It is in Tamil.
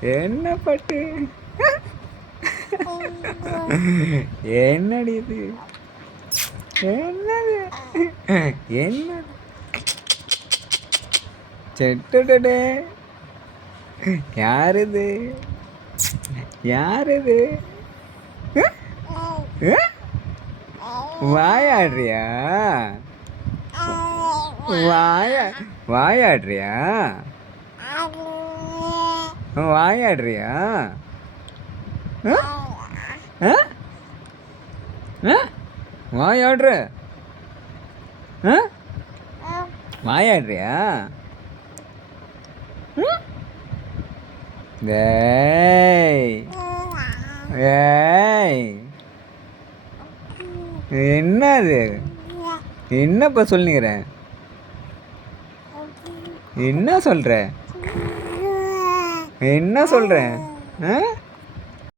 என்ன பாட்டு? என்னடி இது? என்னது? என்ன செட்டுடே? யார் இது? யார் இது? வாயாடுறியா? வாயாடுறியா? வாயாடுறியா? வாயாடுற? வாயாடுறியா? ஏய் ஏய், என்னது? என்னப்பா சொல்லுங்கிற? என்ன சொல்ற? என்ன சொல்ற?